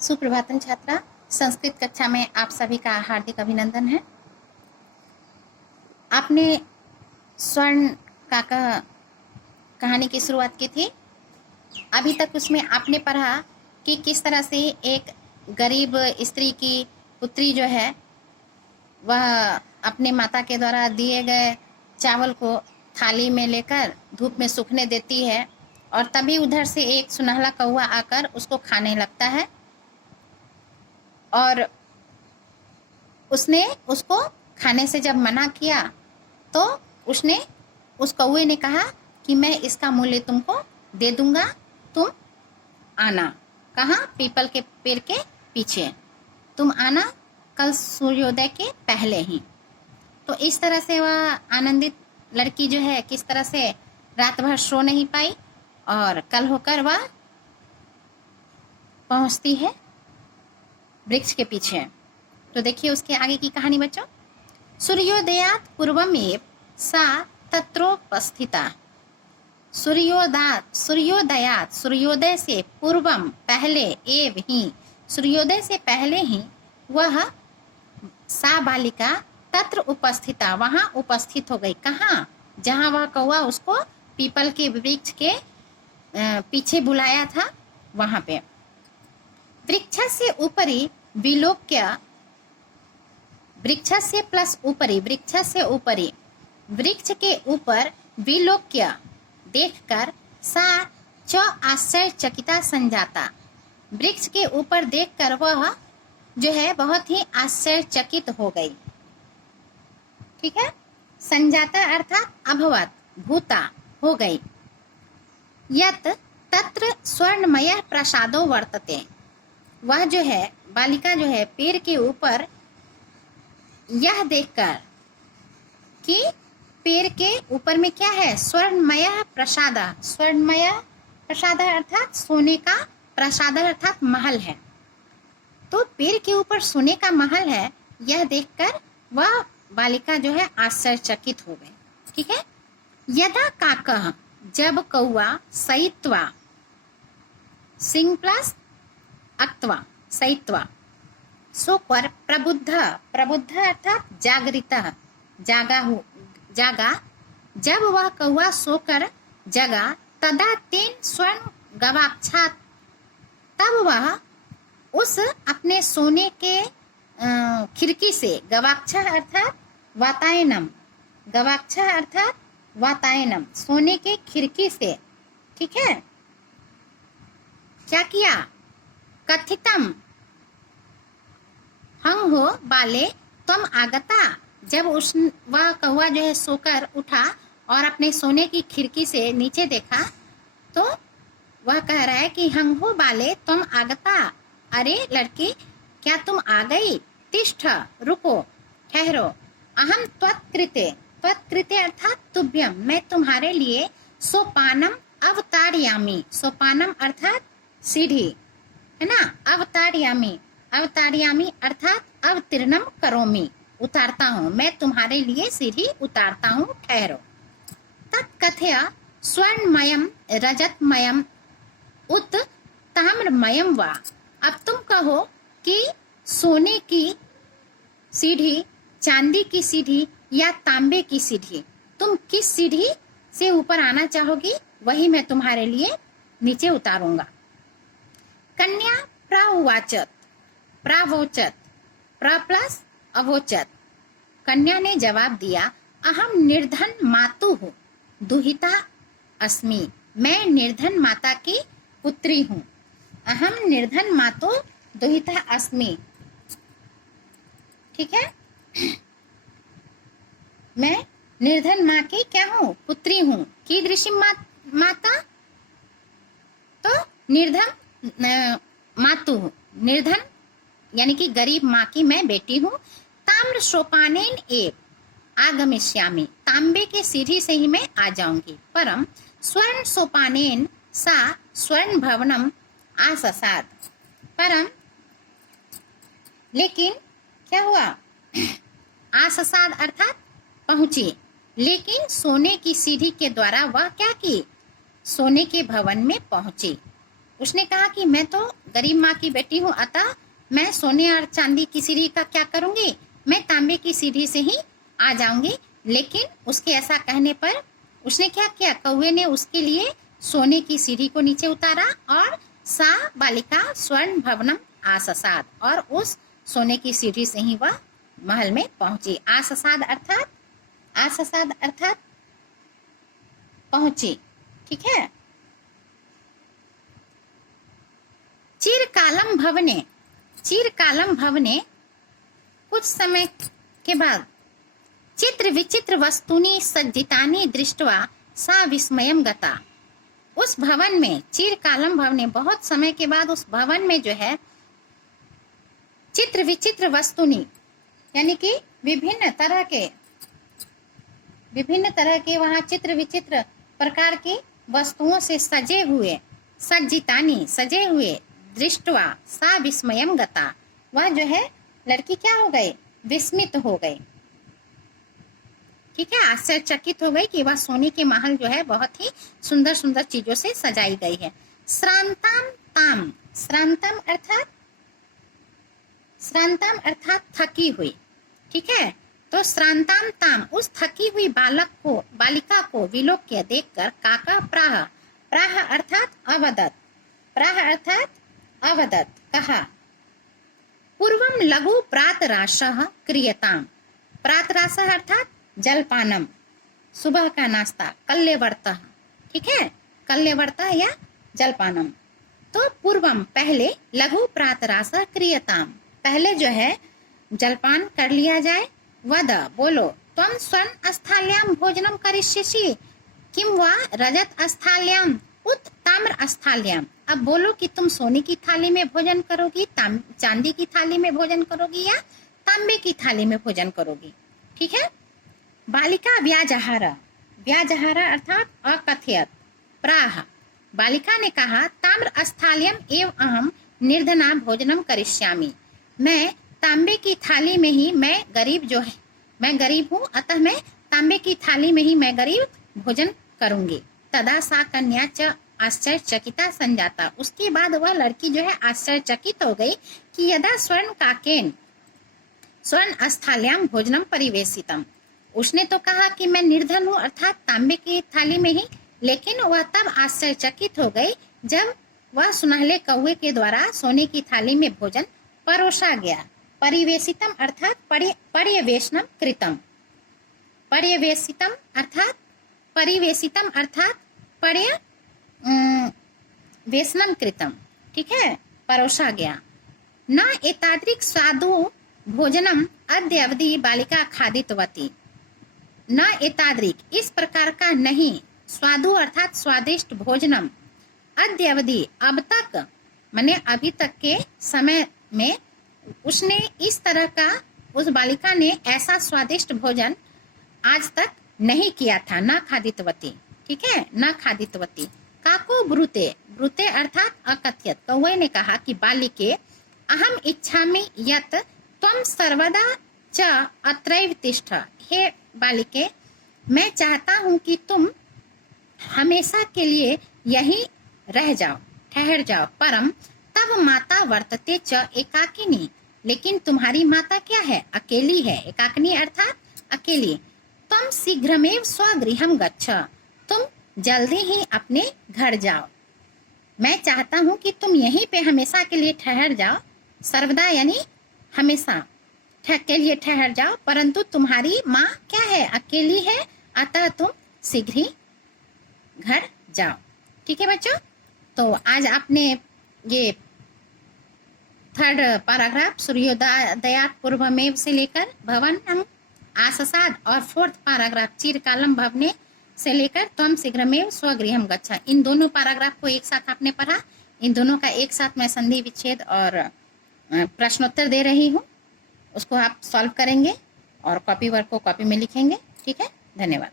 सुप्रभातम छात्रा, संस्कृत कक्षा में आप सभी का हार्दिक अभिनंदन है। आपने स्वर्ण काका कहानी की शुरुआत की थी। अभी तक उसमें आपने पढ़ा कि किस तरह से एक गरीब स्त्री की पुत्री जो है वह अपने माता के द्वारा दिए गए चावल को थाली में लेकर धूप में सूखने देती है और तभी उधर से एक सुनहला कौवा आकर उसको खाने लगता है और उसने उसको खाने से जब मना किया तो उस कौवे ने कहा कि मैं इसका मूल्य तुमको दे दूंगा, तुम आना। कहाँ? पीपल के पेड़ के पीछे तुम आना कल सूर्योदय के पहले ही। तो इस तरह से वह आनंदित लड़की जो है किस तरह से रात भर सो नहीं पाई और कल होकर वह पहुंचती है वृक्ष के पीछे। तो देखिए उसके आगे की कहानी बच्चों। सूर्योदयात पूर्वमेव सा तत्रोपस्थिता। सूर्योदयात सूर्योदय से पूर्वम पहले, एव ही सूर्योदय से पहले ही वह सा बालिका तत्र उपस्थिता वहां उपस्थित हो गई। कहाँ? जहां वह कौवा उसको पीपल के वृक्ष के पीछे बुलाया था वहां पे। वृक्षस्य उपरि विलोक्य, वृक्षस्य प्लस उपरि, वृक्षस्य उपरि वृक्ष के ऊपर विलोक्य देखकर सा च आश्चर्यचकिता संजाता। वृक्ष के ऊपर देखकर वह जो है बहुत ही आश्चर्यचकित हो गई। ठीक है। संजाता अर्थात अभवत, भूता, हो गई। यत तत्र स्वर्णमय प्रसादो वर्तते। वह जो है बालिका जो है पेड़ के ऊपर यह देखकर कि पेड़ के ऊपर में क्या है? स्वर्णमय प्रसाद। स्वर्णमय प्रसाद अर्थात सोने का, प्रसाद अर्थात महल है। तो पेड़ के ऊपर सोने का महल है, यह देखकर वह बालिका जो है आश्चर्यचकित हो गई। ठीक है। यदा काकः, जब कौवा, सयित्वा, सिंह प्लस अक्त्वा, सयित्वा, सोकर प्रबुद्ध, प्रबुद्ध अर्थात जागृत, जागा, जब वह कौवा सोकर जगा, तदा तेन स्वर्ण गवाक्षात, तब वह उस अपने सोने के खिड़की से, गवाक्षा अर्थात वातायनम, गवाक्षा अर्थात वातायनम, सोने के खिड़की से, ठीक है, क्या किया? कथितम हंग हो बाले तुम आगता। जब वह कौवा जो है सोकर उठा और अपने सोने की खिड़की से नीचे देखा तो वह कह रहा है कि हंग हो बाले तुम आगता। अरे लड़की, क्या तुम आ गई? तिष्ठ, रुको, ठहरो। अहम त्वत्कृते, त्वत्कृते अर्थात तुभ्यम, मैं तुम्हारे लिए सोपानम अवतारयामी। सोपानम अर्थात सीढ़ी है ना। अवतारयामी, अवतारयामी अर्थात अवतीर्णम करोमी, उतारता हूँ, मैं तुम्हारे लिए सीढ़ी उतारता हूँ, ठहरो। तत्कथय स्वर्णमयम रजतमयम उत ताम्रमयम वा। अब तुम कहो कि सोने की सीढ़ी, चांदी की सीढ़ी या तांबे की सीढ़ी, तुम किस सीढ़ी से ऊपर आना चाहोगी, वही मैं तुम्हारे लिए नीचे उतारूंगा। कन्या प्रावोचत, प्रावोचत, प्र प्लस अवोचत। कन्या ने जवाब दिया, अहम निर्धन मातु हूँ, दुहिता अस्मि, मैं निर्धन माता की पुत्री हूँ। अहम निर्धन मातु दुहिता अस्मि, ठीक है, मैं निर्धन माँ की क्या हूँ? पुत्री हूँ। कीदृशी माता? तो निर्धन मातु, निर्धन यानी कि गरीब माँ की मैं बेटी हूँ। ताम्र सोपानेन एव आगमिष्यामि, तांबे के सीढ़ी से ही मैं आ जाऊंगी। परम स्वर्ण सोपानेन सा स्वर्ण भवनम आससाद। परम लेकिन क्या हुआ? आससाद अर्थात पहुंची, लेकिन सोने की सीढ़ी के द्वारा वह क्या की? सोने के भवन में पहुंची। उसने कहा कि मैं तो गरीब माँ की बेटी हूँ, अतः मैं सोने और चांदी की सीढ़ी का क्या करूंगी, मैं तांबे की सीढ़ी से ही आ जाऊंगी। लेकिन उसके ऐसा कहने पर उसने क्या किया, कौवे ने उसके लिए सोने की सीढ़ी को नीचे उतारा और सा बालिका स्वर्ण भवनम आससाद, और उस सोने की सीढ़ी से ही वह महल में पहुंची। आससाद अर्थात पहुंची। ठीक है। चिरकालम भवने कुछ समय के बाद चित्र विचित्र वस्तुनि सज्जितानि दृष्ट्वा सा विस्मयम गता। उस भवन में, चिरकालम भवने, बहुत समय के बाद उस भवन में जो है चित्र विचित्र वस्तुनि यानी कि विभिन्न तरह के वहां चित्र विचित्र प्रकार की वस्तुओं से सजे हुए, सज्जितानी सजे हुए, दृष्टवा सा विस्मयम गता, वह जो है लड़की क्या हो गई, विस्मित हो गई। ठीक है, आश्चर्यचकित हो गई कि वह सोने के महल जो है बहुत ही सुंदर सुंदर चीजों से सजाई गई है। श्रांताम अर्थात थकी हुई। ठीक है, तो श्रांताम ताम, उस थकी हुई बालिका को विलोक्य देखकर काका प्राह अर्थात अवदत कहा, पूर्वम लघु प्रातराशः क्रियताम। प्रातराशः अर्थात जलपानम, सुबह का नाश्ता, कल्यवर्तः। ठीक है, कल्यवर्तः या जलपानम। तो पूर्वम पहले, लघु प्रातराशः क्रियताम, पहले जो है जलपान कर लिया जाए। वद बोलो, त्वं स्वर्ण स्थाल्याम भोजनम करिष्यसि किम वा रजत स्थाल्याम उत ताम्र स्थाल्याम। अब बोलो कि तुम सोने की थाली में भोजन करोगी, चांदी की थाली में भोजन करोगी या तांबे की थाली में भोजन करोगी। ठीक है। बालिका व्याजहारा अर्थात अकथयत। प्राह, बालिका ने कहा, ताम्र स्थाल्यम एव अहम निर्धना भोजनम करिष्यामि। मैं तांबे की थाली में ही, मैं गरीब हूँ, अतः मैं तांबे की थाली में ही मैं गरीब भोजन करूंगी। तदा सा कन्या च आश्चर्यचकिता संजाता। उसके बाद वह लड़की जो है आश्चर्यचकित हो गई कि यदा स्वर्ण स्थाल्याम भोजनम परिवेशितम। उसने तो कहा कि मैं निर्धन हूँ अर्थात तांबे की थाली में ही, लेकिन वह तब आश्चर्यचकित हो गई जब वह सुनहले कौवे के द्वारा सोने की थाली में भोजन परोसा गया। परिवेशितम अर्थात पर्यवेशनम कृतम। परिवेशितम अर्थात वेशनम कृतम। ठीक है, परोसा गया। न एतादृक् स्वादु भोजनम अद्य अवधि बालिका खादितवती। न एतादृक्, इस प्रकार का नहीं, स्वादु अर्थात स्वादिष्ट, भोजनम अद्य अवधि, अब तक, माने अभी तक के समय में उसने इस तरह का, उस बालिका ने ऐसा स्वादिष्ट भोजन आज तक नहीं किया था। न खादितवती। ठीक है, न खादितवती। काको ब्रूते अर्थात अकथयत। कौवे ने कहा कि बालिके, अहम इच्छामि यत त्वं सर्वदा च अत्रैव तिष्ठ। हे बालिके, मैं चाहता हूँ कि तुम हमेशा के लिए यहीं रह जाओ, ठहर जाओ। परम तब माता वर्तते च एकाकिनी, लेकिन तुम्हारी माता क्या है, अकेली है। एकाकिनी अर्थात अकेली। तुम शीघ्रमेव स्वगृहम गच्छ, तुम जल्दी ही अपने घर जाओ। मैं चाहता हूँ कि तुम यहीं पे हमेशा के लिए ठहर जाओ। सर्वदा यानी हमेशा के लिए ठहर जाओ, परंतु तुम्हारी माँ क्या है, अकेली है, अतः तुम शीघ्र ही घर जाओ। ठीक है बच्चों, तो आज आपने ये 3rd पैराग्राफ सूर्योदयात् पूर्वमेव से लेकर भवनम आससाद और 4th पैराग्राफ चिरकालम भवने से लेकर त्वं शीघ्रमेव स्वगृहम गच्छ, इन दोनों पैराग्राफ को एक साथ आपने पढ़ा। इन दोनों का एक साथ मैं संधि विच्छेद और प्रश्नोत्तर दे रही हूँ, उसको आप सॉल्व करेंगे और कॉपी वर्क को कॉपी में लिखेंगे। ठीक है, धन्यवाद।